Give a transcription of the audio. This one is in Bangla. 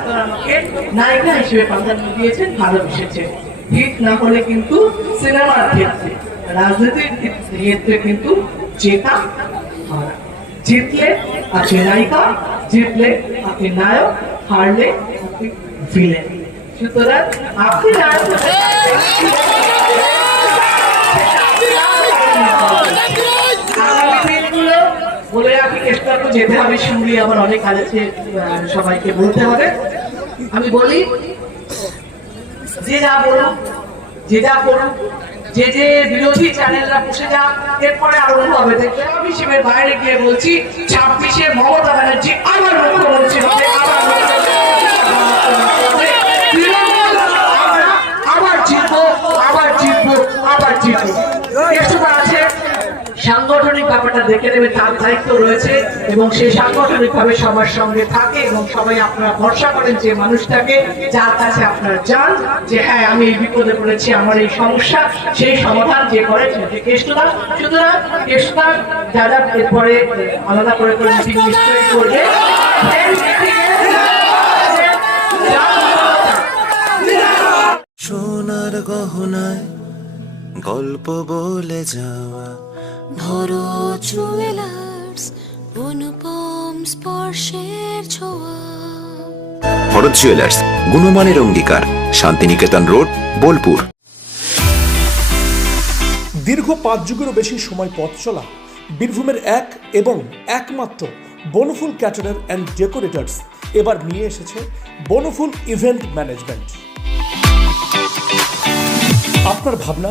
আপনারা আমাকে নায়িকা হিসেবে প্রাধান্য দিয়েছেন, ভালোবেসেছেন। হিট না হলে কিন্তু সিনেমার ক্ষেত্রে, রাজনীতির ক্ষেত্রে কিন্তু জেতা জিতলে আপনি নায়িকা, জিতলে আপনি নায়ক, হারলে আপনি ভিলেন সুতরাং আপনি নায়ক বলে যেতে হবে শুনলি আমার অনেক আছে সবাইকে বলতে হবে। আমি বলি, যে যা বলুক, যে যা করুক, যে যে বিরোধী চ্যানেলরা বসে যাক, এরপরে আরম্ভ হবে। দেখবে আমি শিবের বাইরে গিয়ে বলছি, ছাব্বিশে মমতা ব্যানার্জি সাংগঠনিক ব্যাপারটা দেখে নেবে, তার দায়িত্ব রয়েছে এবং সে সাংগঠনিক ভাবে সবার সঙ্গে থাকে এবং সবাই আপনারা ভরসা করেন যে মানুষটাকে যার কাছে আপনারা যান, যে হ্যাঁ আমি এই বিপদে পড়েছি, আমার এই সমস্যা, সেই সমাধান যে করে যে কেষ্টদা সুতরাং কেষ্টদা যারা এরপরে আলাদা করে করে মিটিং নিশ্চয়ই করবে। সোনার গহনায় গল্প বলে যাওয়া। ভরো জুয়েলার্স অনুপম স্পর্শের ছোঁয়া। ভরত জুয়েলার্স গুণমানের অঙ্গীকার শান্তিনিকেতন রোড বোলপুর। দীর্ঘ পাঁচ যুগেরও বেশি সময় পথ চলা বীরভূমের এক এবং একমাত্র বনফুল ক্যাটারার অ্যান্ড ডেকোরেটার্স এবার নিয়ে এসেছে বনফুল ইভেন্ট ম্যানেজমেন্ট আপনার ভাবনা